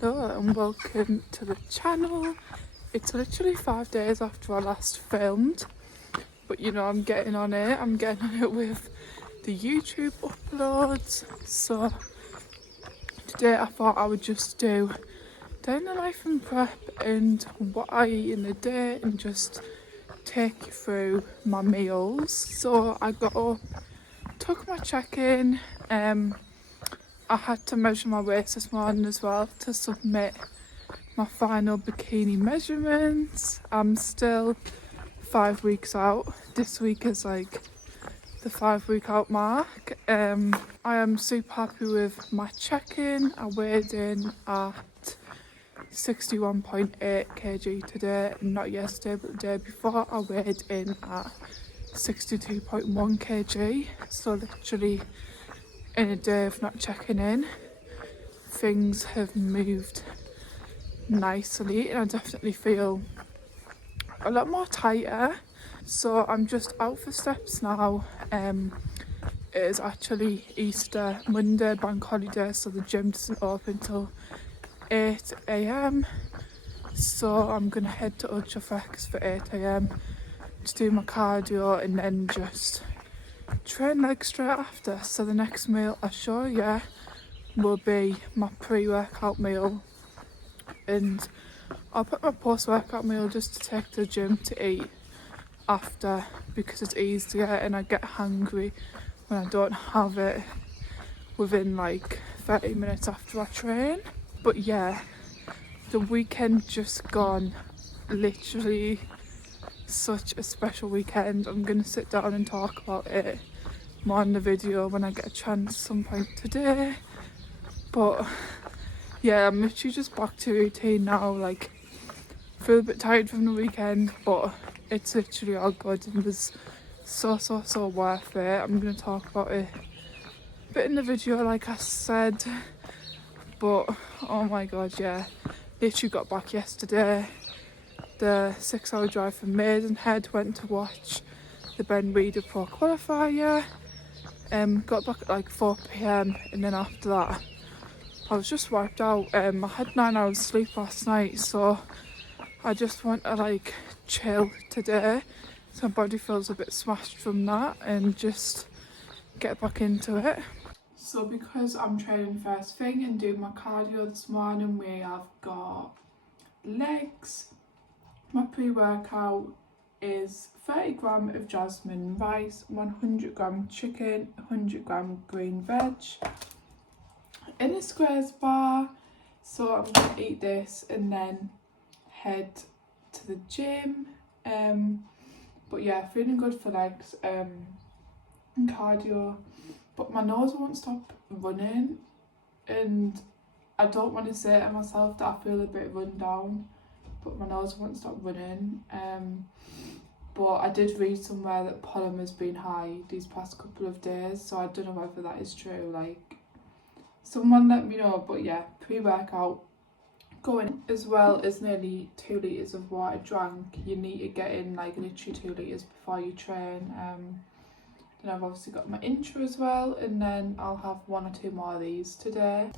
Hello and welcome to the channel. It's literally 5 days after I last filmed, but you know I'm getting on it. I'm getting on it with the YouTube uploads. So today I thought I would just do day in the life and prep and what I eat in a day and just take you through my meals. So I got up, took my check-in. I had to measure my waist this morning as well to submit my final bikini measurements. I'm still 5 weeks out. This week is like the 5 week out mark. I am super happy with my check-in. I weighed in at 61.8 kg today, not yesterday but the day before I weighed in at 62.1 kg. So literally in a day of not checking in, things have moved nicely and I definitely feel a lot more tighter. So I'm just out for steps now. It is actually Easter Monday, bank holiday, so the gym doesn't open till 8 AM. So I'm gonna head to Ultraflex for 8 AM to do my cardio and then just train legs straight after. So the next meal I show you will be my pre-workout meal, and I'll put my post-workout meal just to take to the gym to eat after because it's easier and I get hungry when I don't have it within like 30 minutes after I train. But yeah, the weekend just gone, literally such a special weekend. I'm gonna sit down and talk about it more in the video when I get a chance some point today. But yeah, I'm literally just back to routine now. Like, feel a bit tired from the weekend, but it's literally all good and was so worth it. I'm going to talk about it a bit in the video like I said, but oh my god, yeah, literally got back yesterday. The 6-hour drive from Maidenhead, went to watch the Weider Pro qualifier. Got back at like 4 PM and then after that I was just wiped out. I had 9 hours sleep last night, so I just want to like chill today. So my body feels a bit smashed from that and just get back into it. So because I'm training first thing and doing my cardio this morning, we have got legs. My pre-workout is 30 grams of jasmine rice, 100 gram chicken, 100 gram green veg in a squares bar. So I'm gonna eat this and then head to the gym. But yeah, feeling good for legs and cardio, but my nose won't stop running and I don't want to say to myself that I feel a bit run down, but my nose won't stop running. But I did read somewhere that pollen has been high these past couple of days, so I don't know whether that is true. Like, someone let me know. But yeah, pre-workout going, as well as nearly 2 litres of water drank. You need to get in like literally 2 litres before you train. Then I've obviously got my intro as well, and then I'll have 1 or 2 more of these today.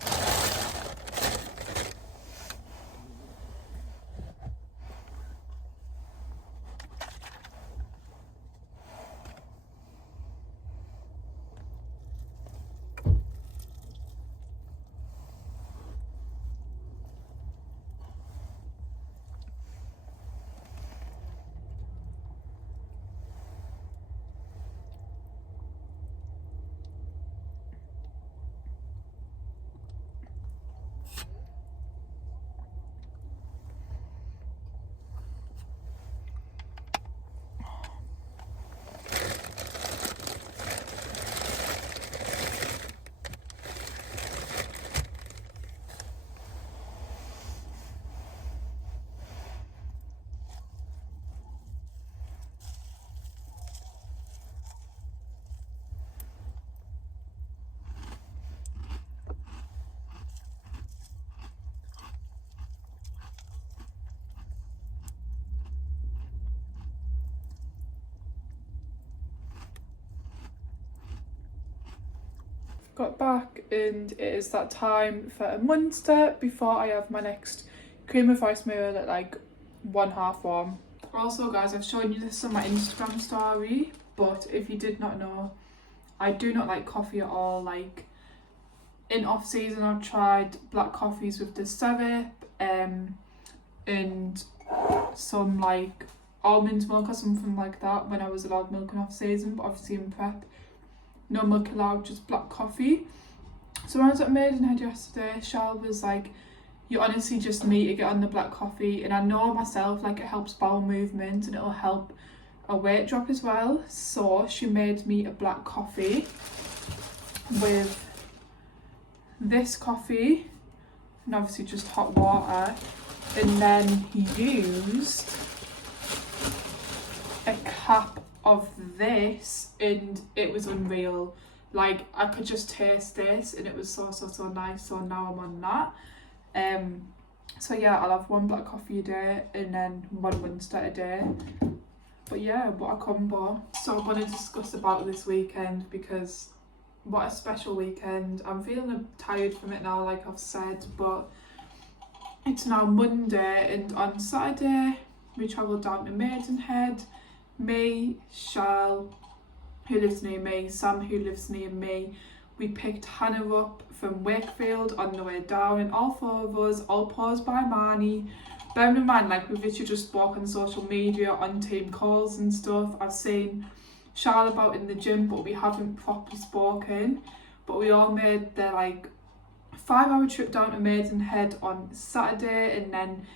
got back and it is that time for a Munster before I have my next cream of rice meal at like 1:30. Also guys, I've shown you this on my Instagram story, but if you did not know, I do not like coffee at all. Like in off season I've tried black coffees with the syrup and some like almond milk or something like that when I was allowed milk in off season, but obviously in prep no milk allowed, just black coffee. So when I was at Maidenhead yesterday, Charlotte was like, you honestly just need to get on the black coffee, and I know myself like it helps bowel movement and it'll help a weight drop as well. So she made me a black coffee with this coffee and obviously just hot water, and then used a cup of this and it was unreal. Like I could just taste this and it was so nice. So now I'm on that. So yeah, I'll have one black coffee a day and then one Munster a day. But yeah, what a combo. So I want to discuss about this weekend because what a special weekend. I'm feeling tired from it now, like I've said, but it's now Monday and on Saturday we travelled down to Maidenhead. Me, Charl, who lives near me, Sam, who lives near me. We picked Hannah up from Wakefield on the way down, and all four of us, all paused by Marnie. Bearing in mind, like we've literally just spoken on social media, on team calls and stuff. I've seen Charl about in the gym, but we haven't properly spoken. But we all made the like 5-hour trip down to Maidenhead on Saturday, and then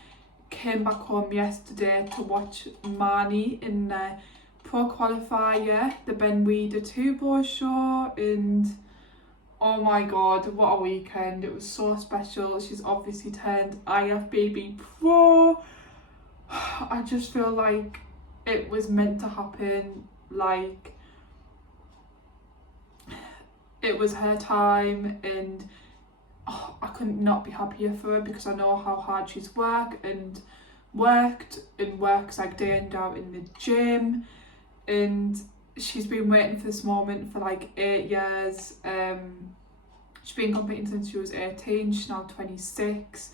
came back home yesterday to watch Marnie in the pro qualifier, the Ben Weider turbo show, and oh my god, what a weekend. It was so special. She's obviously turned IFBB pro. I just feel like it was meant to happen. Like it was her time, and I couldn't not be happier for her because I know how hard she's worked and works like day and out in the gym, and she's been waiting for this moment for like 8 years. She's been competing since she was 18, she's now 26.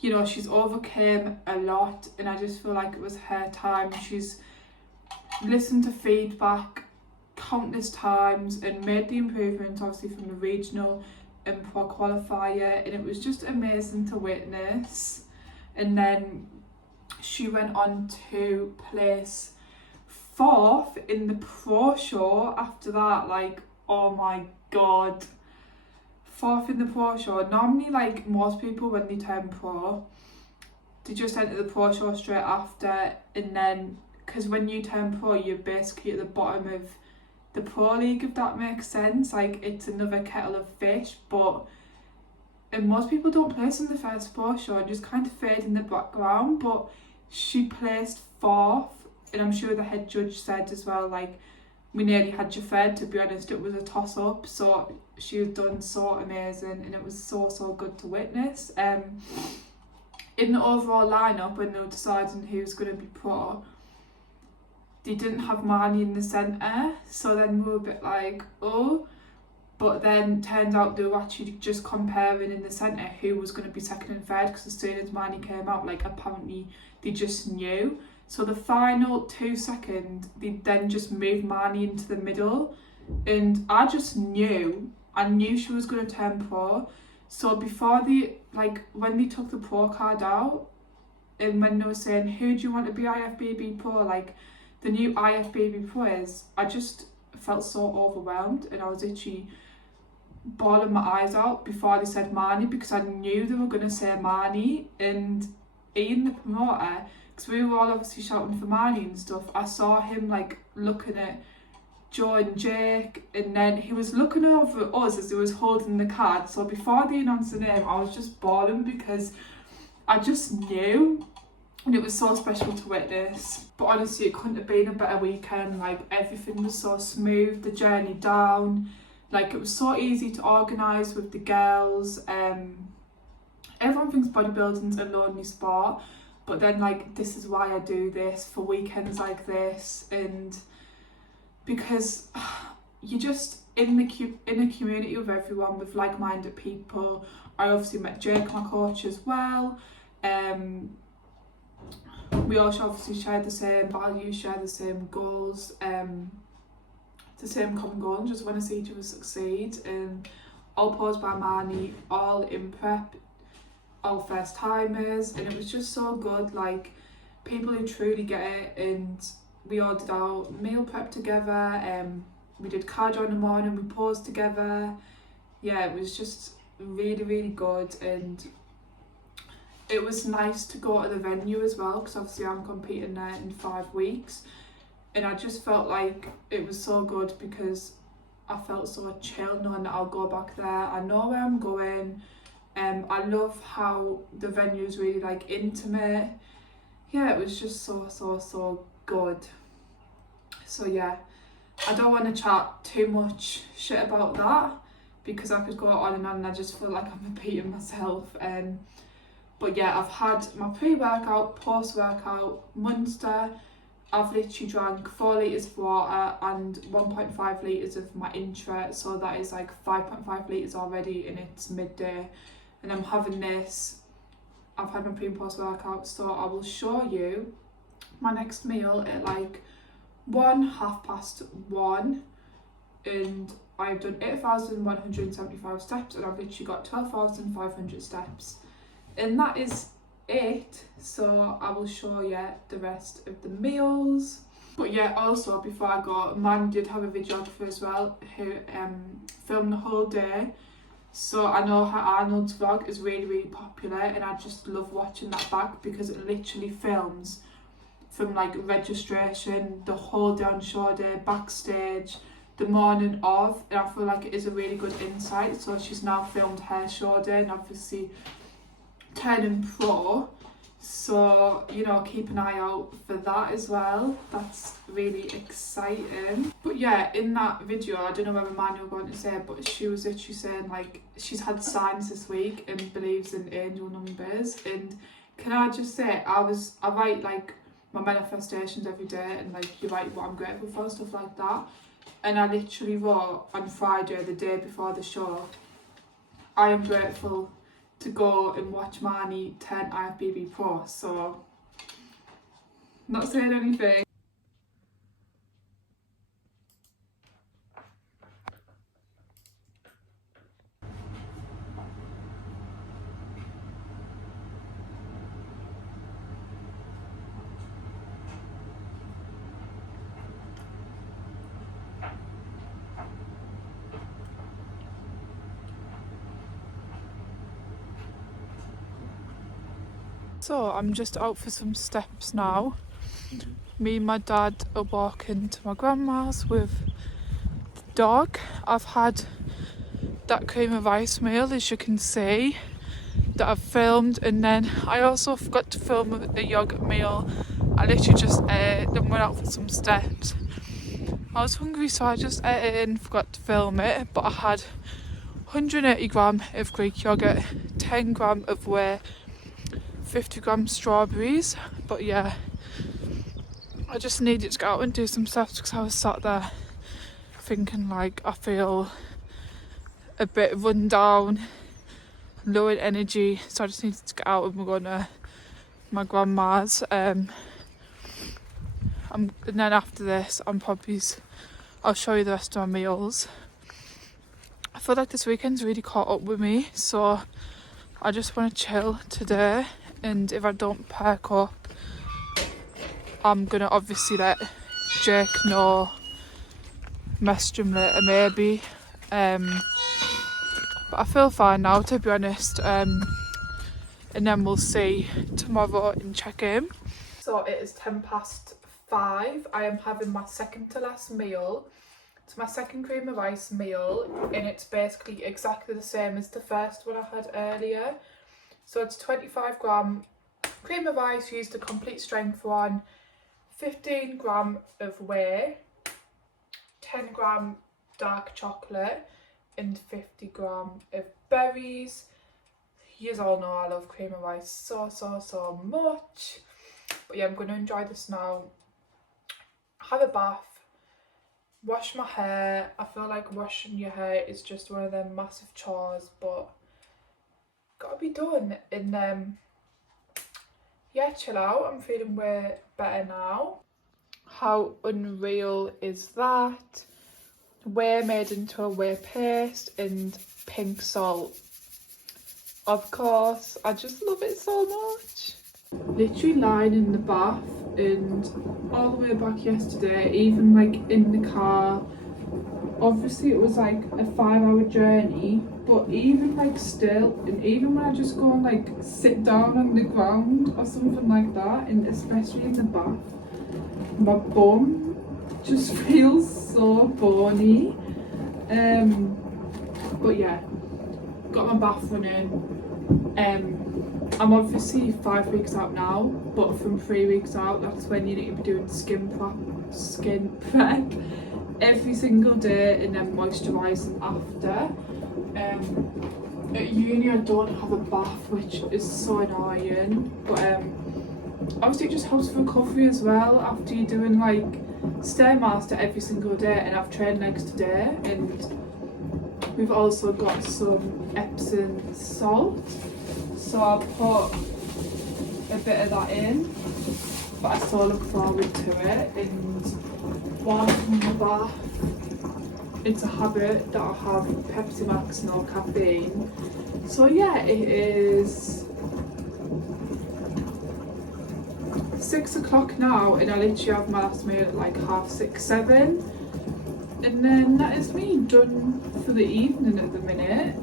You know, she's overcame a lot, and I just feel like it was her time. She's listened to feedback countless times and made the improvements obviously from the regional and pro qualifier, and it was just amazing to witness. And then she went on to place 4th in the pro show after that. Like, oh my god, 4th in the pro show. Normally, like most people when they turn pro, they just enter the pro show straight after, and then because when you turn pro you're basically at the bottom of the pro league, if that makes sense. Like it's another kettle of fish, and most people don't place in the first pro show and just kind of fade in the background. But she placed 4th, and I'm sure the head judge said as well, like, we nearly had you fed, to be honest. It was a toss up, so she was done so amazing, and it was so good to witness. In the overall lineup, when they were deciding who was going to be pro, they didn't have Marnie in the centre, so then we were a bit like, oh. But then turned out they were actually just comparing in the centre who was going to be second and third, because as soon as Marnie came out, like apparently they just knew. So the final 2 seconds, they then just moved Marnie into the middle, and I knew she was going to turn pro. So before when they took the pro card out, and when they were saying, who do you want to be IFBB pro, like the new IFBB pro is, I just felt so overwhelmed, and I was literally bawling my eyes out before they said Marnie, because I knew they were going to say Marnie. And Ian, the promoter, because we were all obviously shouting for Marnie and stuff, I saw him like looking at Joe and Jake, and then he was looking over at us as he was holding the card. So before they announced the name, I was just bawling because I just knew, and it was so special to witness. But honestly, it couldn't have been a better weekend. Like everything was so smooth, the journey down, like it was so easy to organise with the girls. Everyone thinks bodybuilding's a lonely sport, but then like this is why I do this, for weekends like this, and because you just in a community with everyone, with like-minded people. I obviously met Jake, my coach, as well. We all obviously share the same values, share the same goals, the same common goal, and just want to see each other succeed. All posed by Marnie, all in prep, all first timers, and it was just so good. Like, people who truly get it, and we all did our meal prep together. We did cardio in the morning, we posed together. Yeah, it was just really, really good, and it was nice to go to the venue as well, because obviously I'm competing there in 5 weeks, and I just felt like it was so good because I felt so chill knowing that I'll go back there. I know where I'm going. I love how the venue is really like intimate. Yeah, it was just so good. So yeah, I don't want to chat too much shit about that because I could go on and I just feel like I'm repeating myself. But yeah, I've had my pre-workout, post-workout, Munster. I've literally drank 4 litres of water and 1.5 litres of my intra, so that is like 5.5 litres already, and it's midday. And I'm having this, I've had my pre and post workout, so I will show you my next meal at like 1:30, and I've done 8,175 steps, and I've literally got 12,500 steps. And that is it, so I will show you the rest of the meals. But yeah, also before I go, Man did have a videographer as well who filmed the whole day. So I know her Arnold's vlog is really, really popular, and I just love watching that back because it literally films from like registration, the whole day on show day, backstage, the morning of, and I feel like it is a really good insight. So she's now filmed her show day and obviously turning pro, so you know, keep an eye out for that as well. That's really exciting. But yeah, in that video, I don't know whether Manuel going to say it, but she was literally saying like she's had signs this week and believes in angel numbers. And can I just say, I write like my manifestations every day, and like you write what I'm grateful for, stuff like that. And I literally wrote on Friday, the day before the show, I am grateful to go and watch Marnie turn IFBB pro. So, not saying anything. So I'm just out for some steps now. Me and my dad are walking to my grandma's with the dog. I've had that cream of ice meal, as you can see, that I've filmed, and then I also forgot to film the yogurt meal. I literally just ate, then went out for some steps. I was hungry, so I just ate it and forgot to film it, but I had 180 gram of Greek yogurt, 10 gram of whey, 50 gram strawberries. But yeah, I just needed to go out and do some steps because I was sat there thinking like I feel a bit run down, low in energy, so I just needed to get out and we're going to my grandma's. And then after this I'll show you the rest of my meals. I feel like this weekend's really caught up with me, so I just want to chill today, and if I don't perk up, I'm gonna obviously let Jake know, message him later maybe. But I feel fine now, to be honest. And then we'll see tomorrow and check in. So it is 5:10. I am having my second to last meal. It's my second cream of ice meal, and it's basically exactly the same as the first one I had earlier. So it's 25 gram cream of ice, used the complete strength one, 15 gram of whey, 10 gram dark chocolate, and 50 gram of berries. You all know I love cream of ice so much. But yeah, I'm going to enjoy this now, have a bath, wash my hair. I feel like washing your hair is just one of them massive chores, but gotta be done. And yeah, chill out. I'm feeling way better now. How unreal is that? Whey made into a whey paste and pink salt. Of course, I just love it so much. Literally lying in the bath and all the way back yesterday, even like in the car. Obviously it was like a 5-hour journey, but even like still, and even when I just go and like sit down on the ground or something like that, and especially in the bath, my bum just feels so bony. But yeah, got my bath running. I'm obviously 5 weeks out now, but from 3 weeks out, that's when you need to be doing skin prep every single day, and then moisturising after. At uni I don't have a bath, which is so annoying, but obviously it just helps for recovery as well after you're doing like Stairmaster every single day, and I've trained legs today, and we've also got some Epsom salt, so I'll put a bit of that in, but I so look forward to it. And while I'm in the bath, it's a habit that I have Pepsi Max, no caffeine. So yeah, it is 6 o'clock now, and I literally have my last meal at like 6:30, 7, and then that is me done for the evening at the minute.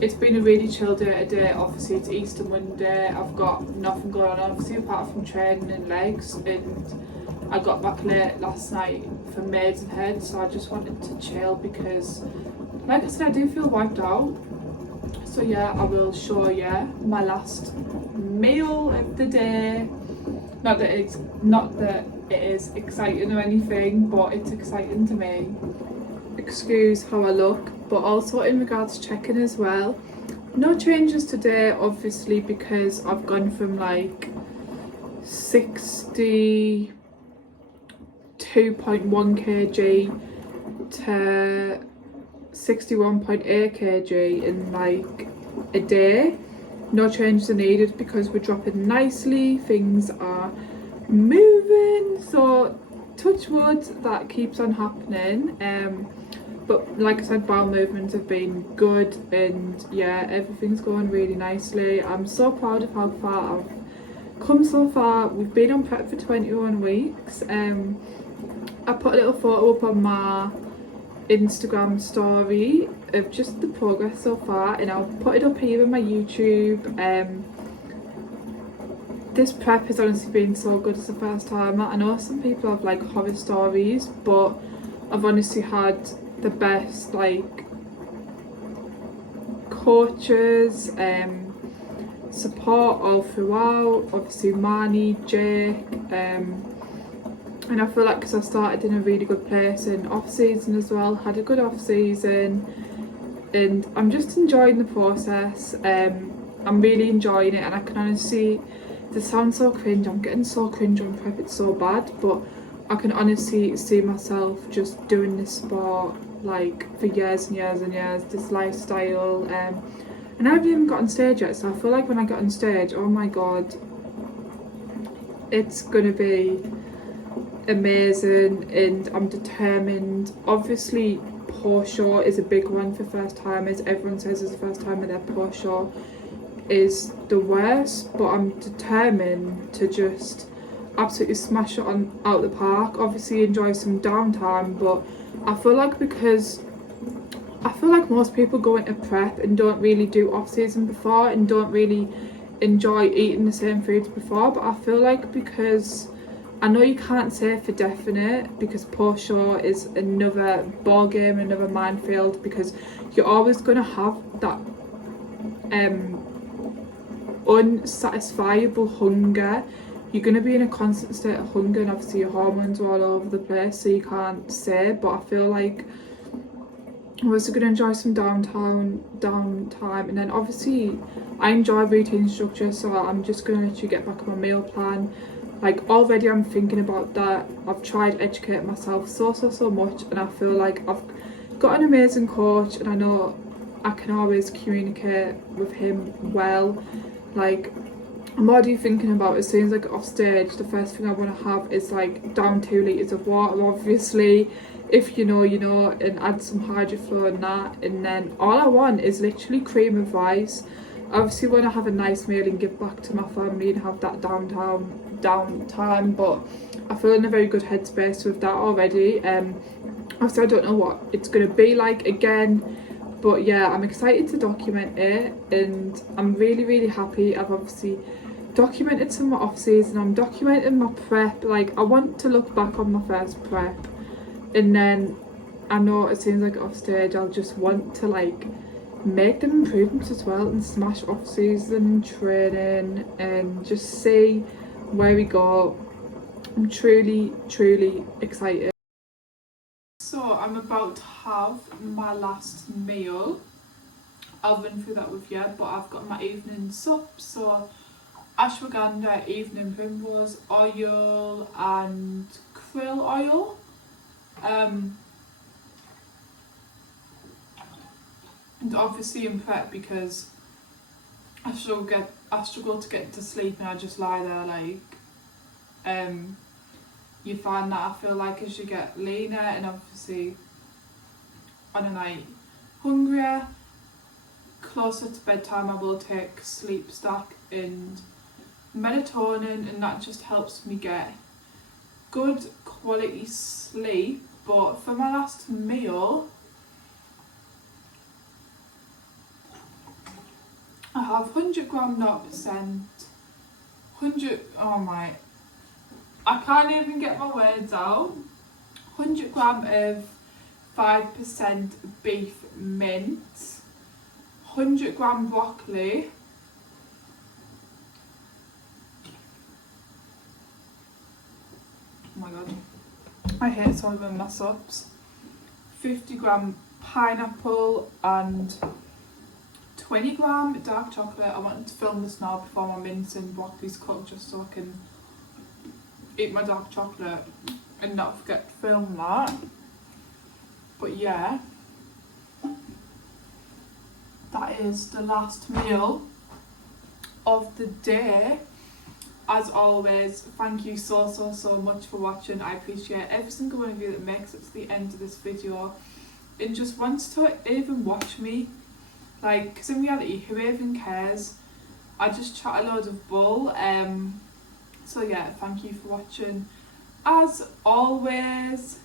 It's been a really chill day today. Obviously it's Easter Monday, I've got nothing going on obviously apart from training and legs, and I got back late last night for Maidenhead, so I just wanted to chill because like I said, I do feel wiped out. So yeah, I will show you my last meal of the day. Not that it is exciting or anything, but it's exciting to me. Excuse how I look, but also in regards to checking as well. No changes today, obviously, because I've gone from like 62.1 kg to 61.8 kg in like a day. No changes are needed because we're dropping nicely, things are moving, so touch wood that keeps on happening. But like I said, bowel movements have been good, and yeah, everything's going really nicely. I'm so proud of how far I've come so far. We've been on prep for 21 weeks. I put a little photo up on my Instagram story of just the progress so far, and I'll put it up here on my YouTube. This prep has honestly been so good as a first timer. I know some people have like horror stories, but I've honestly had the best like coaches, support all throughout. Obviously Marnie, Jake, and I feel like because I started in a really good place in off season as well, had a good off season, and I'm just enjoying the process. I'm really enjoying it, and I can honestly, this sounds so cringe, I'm getting so cringe on prep, it's so bad, but I can honestly see myself just doing this sport like for years and years and years, this lifestyle, and I haven't even got on stage yet, so I feel like when I get on stage, oh my god, it's gonna be amazing, and I'm determined. Obviously post show is a big one for first timers. Everyone says as a first timer their post show is the worst, but I'm determined to just absolutely smash it on out the park. Obviously enjoy some downtime, but I feel like because I feel like most people go into prep and don't really do off season before and don't really enjoy eating the same foods before, but I feel like because I know you can't say for definite, because post show is another ball game, another minefield, because you're always going to have that unsatisfiable hunger. You're going to be in a constant state of hunger, and obviously your hormones are all over the place, so you can't say, but I feel like I'm also going to enjoy some downtime, and then obviously I enjoy routine structure, so I'm just going to let you get back on my meal plan. Like already I'm thinking about that. I've tried educating myself so much, and I feel like I've got an amazing coach, and I know I can always communicate with him well. Like I'm already thinking about, as soon as I get off stage, the first thing I want to have is like down 2 litres of water, obviously. If you know, you know, and add some hydroflow and that, and then all I want is literally cream of rice. Obviously want to have a nice meal and give back to my family and have that downtime, but I feel in a very good headspace with that already. Obviously I don't know what it's going to be like again, but yeah, I'm excited to document it, and I'm really happy. I've obviously documented some of my off season, I'm documenting my prep. Like I want to look back on my first prep, and then I know as soon as I get off stage I'll just want to like make them improvements as well and smash off season training and just see where we go. I'm truly excited. So I'm about to have my last meal. I'll run through that with you, but I've got my evening sup. So ashwagandha, evening primrose oil and krill oil. And obviously in prep, because I struggle to get to sleep and I just lie there like you find that I feel like as you get leaner and obviously on a night hungrier, closer to bedtime I will take sleep stack and melatonin, and that just helps me get good quality sleep. But for my last meal I have 100g 0%, 100, oh my, I can't even get my words out, 100g of 5% beef mince, 100g broccoli, oh my god, I hate solving mess ups, 50g pineapple and 20g dark chocolate. I wanted to film this now before my mince and broccoli's cooked, just so I can eat my dark chocolate and not forget to film that. But yeah, that is the last meal of the day. As always, thank you so much for watching. I appreciate every single one of you that makes it to the end of this video and just wants to even watch me. Like, because in reality, who even cares? I just chat a load of bull. So yeah, thank you for watching. As always,